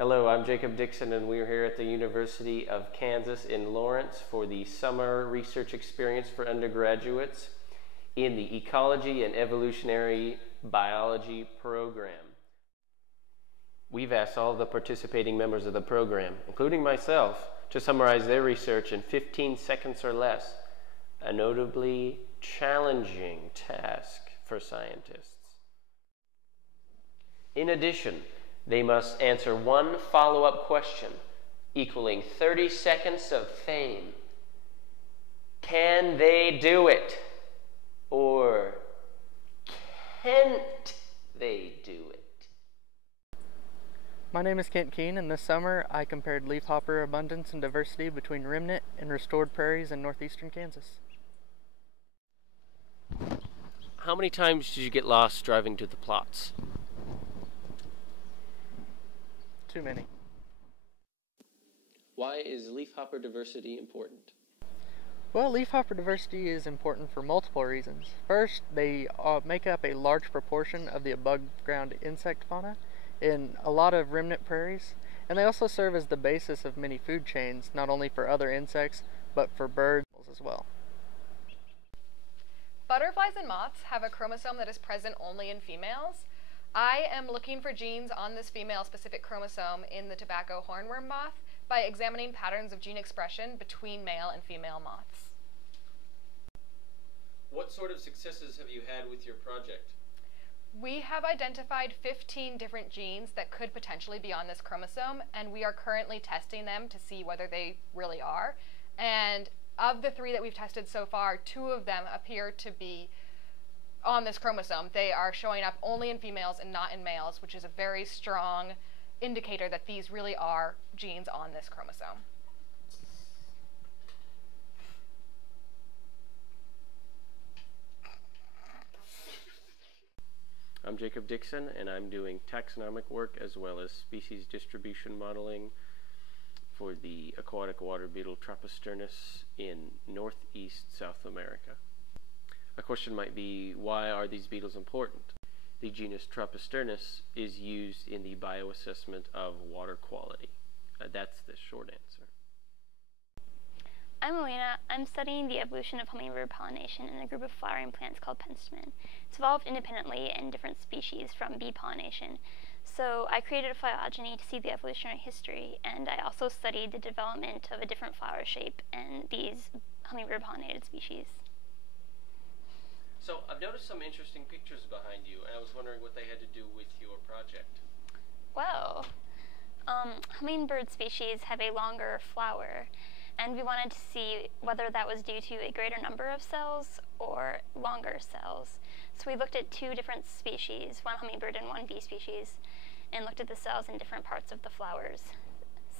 Hello, I'm Jacob Dixon, and we're here at the University of Kansas in Lawrence for the Summer Research Experience for Undergraduates in the Ecology and Evolutionary Biology program. We've asked all the participating members of the program, including myself, to summarize their research in 15 seconds or less, a notably challenging task for scientists. In addition, they must answer one follow-up question equaling 30 seconds of fame. Can they do it? Or can't they do it? My name is Kent Keene, and this summer I compared leafhopper abundance and diversity between remnant and restored prairies in northeastern Kansas. How many times did you get lost driving to the plots? Too many. Why is leafhopper diversity important? Well, leafhopper diversity is important for multiple reasons. First, they make up a large proportion of the above-ground insect fauna in a lot of remnant prairies, and they also serve as the basis of many food chains, not only for other insects, but for birds as well. Butterflies and moths have a chromosome that is present only in females. I am looking for genes on this female-specific chromosome in the tobacco hornworm moth by examining patterns of gene expression between male and female moths. What sort of successes have you had with your project? We have identified 15 different genes that could potentially be on this chromosome, and we are currently testing them to see whether they really are. And of the 3 that we've tested so far, 2 of them appear to be on this chromosome. They are showing up only in females and not in males, which is a very strong indicator that these really are genes on this chromosome. I'm Jacob Dixon, and I'm doing taxonomic work as well as species distribution modeling for the aquatic water beetle Troposternus in northeast South America. A question might be, why are these beetles important? The genus Troposternus is used in the bioassessment of water quality. That's the short answer. I'm Elena. I'm studying the evolution of hummingbird pollination in a group of flowering plants called penstemon. It's evolved independently in different species from bee pollination. So I created a phylogeny to see the evolutionary history, and I also studied the development of a different flower shape in these hummingbird pollinated species. So I've noticed some interesting pictures behind you, and I was wondering what they had to do with your project. Well, hummingbird species have a longer flower, and we wanted to see whether that was due to a greater number of cells or longer cells. So we looked at 2 different species, one hummingbird and one bee species, and looked at the cells in different parts of the flowers.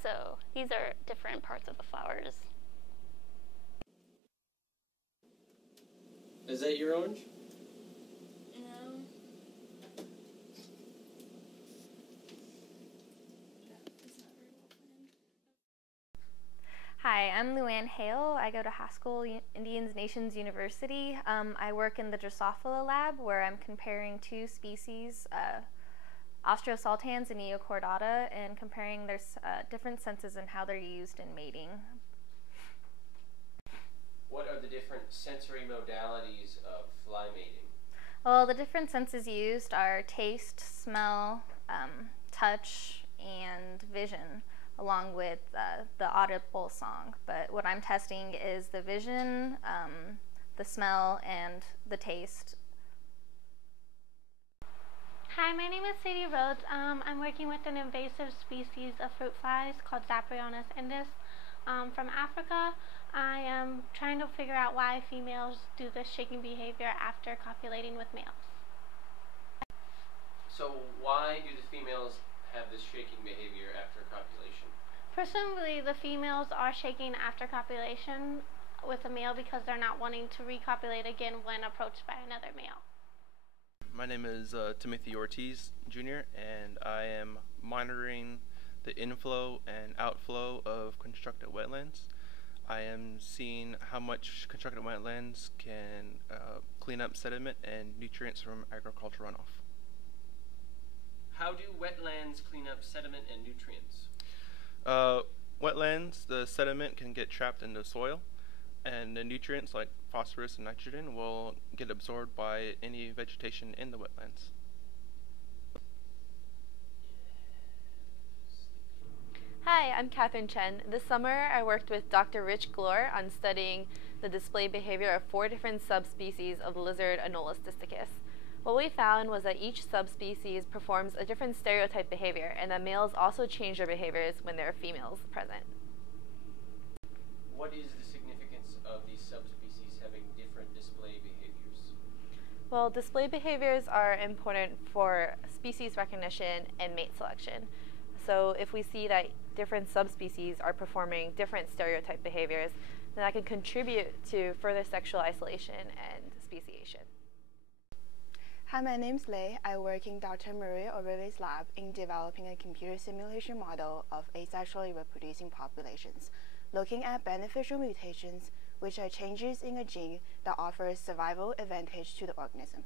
So these are different parts of the flowers. Is that your orange? No. Hi, I'm Luann Hale. I go to Haskell Indian Nations University. I work in the Drosophila lab where I'm comparing 2 species, Ostrosaltans and Neocordata, and comparing their different senses and how they're used in mating. What are the different sensory modalities of fly mating? Well, the different senses used are taste, smell, touch, and vision, along with the audible song. But what I'm testing is the vision, the smell, and the taste. Hi, my name is Sadie Rhodes. I'm working with an invasive species of fruit flies called Zaprionus indus. From Africa. I am trying to figure out why females do this shaking behavior after copulating with males. So why do the females have this shaking behavior after copulation? Presumably the females are shaking after copulation with a male because they're not wanting to recopulate again when approached by another male. My name is Timothy Ortiz Jr. and I am monitoring the inflow and outflow of constructed wetlands. I am seeing how much constructed wetlands can clean up sediment and nutrients from agricultural runoff. How do wetlands clean up sediment and nutrients? Wetlands, the sediment can get trapped in the soil, and the nutrients like phosphorus and nitrogen will get absorbed by any vegetation in the wetlands. Hi, I'm Catherine Chen. This summer I worked with Dr. Rich Glore on studying the display behavior of 4 different subspecies of the lizard Anolis disticus. What we found was that each subspecies performs a different stereotype behavior, and that males also change their behaviors when there are females present. What is the significance of these subspecies having different display behaviors? Well, display behaviors are important for species recognition and mate selection. So if we see that different subspecies are performing different stereotype behaviors, then that can contribute to further sexual isolation and speciation. Hi, my name's Lei. I work in Dr. Maria Orive's lab in developing a computer simulation model of asexually reproducing populations, looking at beneficial mutations, which are changes in a gene that offers survival advantage to the organism.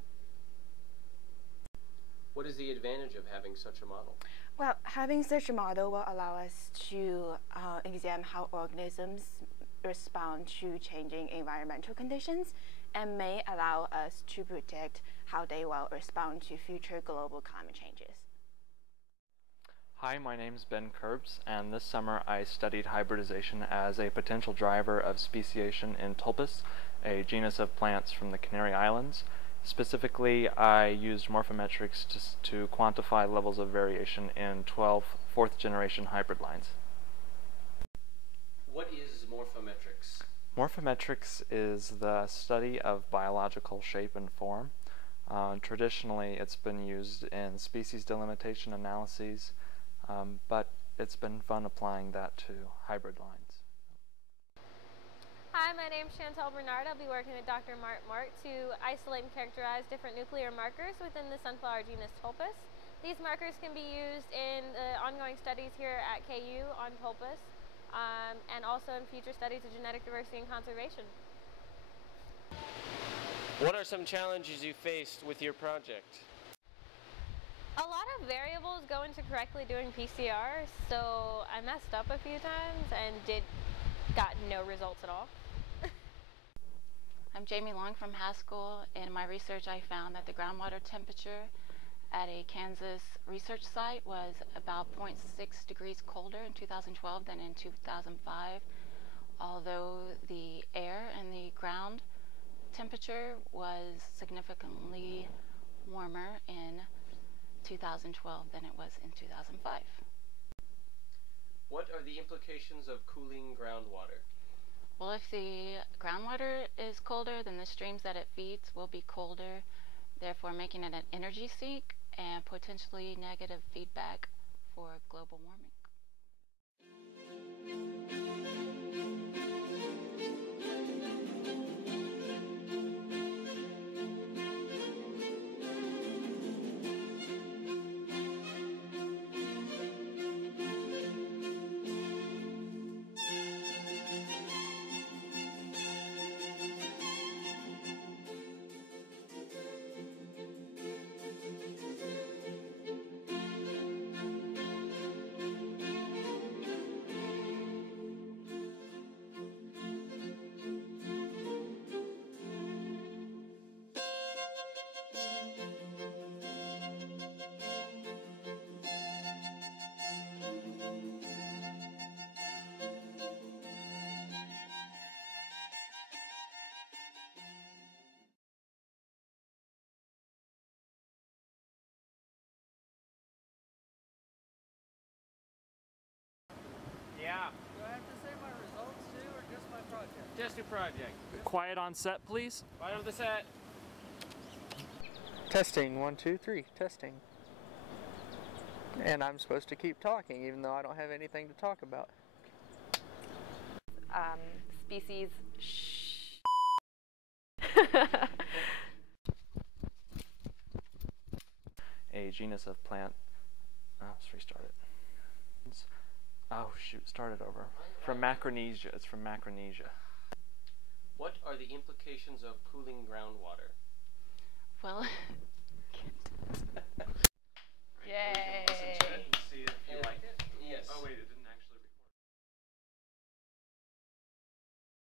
What is the advantage of having such a model? Well, having such a model will allow us to examine how organisms respond to changing environmental conditions and may allow us to predict how they will respond to future global climate changes. Hi, my name's Ben Curbs, and this summer I studied hybridization as a potential driver of speciation in Tulpis, a genus of plants from the Canary Islands. Specifically, I used morphometrics to quantify levels of variation in 12 fourth-generation hybrid lines. What is morphometrics? Morphometrics is the study of biological shape and form. Traditionally, it's been used in species delimitation analyses, but it's been fun applying that to hybrid lines. Hi, my name is Chantal Bernard. I'll be working with Dr. Mart to isolate and characterize different nuclear markers within the sunflower genus Tulpis. These markers can be used in the ongoing studies here at KU on Tulpis, and also in future studies of genetic diversity and conservation. What are some challenges you faced with your project? A lot of variables go into correctly doing PCR, so I messed up a few times and got no results at all. I'm Jamie Long from Haskell. In my research, I found that the groundwater temperature at a Kansas research site was about 0.6 degrees colder in 2012 than in 2005, although the air and the ground temperature was significantly warmer in 2012 than it was in 2005. What are the implications of cooling groundwater? Well, if the groundwater is colder, then the streams that it feeds will be colder, therefore making it an energy sink and potentially negative feedback for global warming. Yeah. Do I have to say my results too, or just my project? Just your project. Quiet on set, please. Right on the set. Testing, 1, 2, 3, testing. And I'm supposed to keep talking, even though I don't have anything to talk about. Species A genus of plant. Let's restart it. Oh shoot, start it over. From Macronesia. It's from Macronesia. What are the implications of cooling groundwater? Well,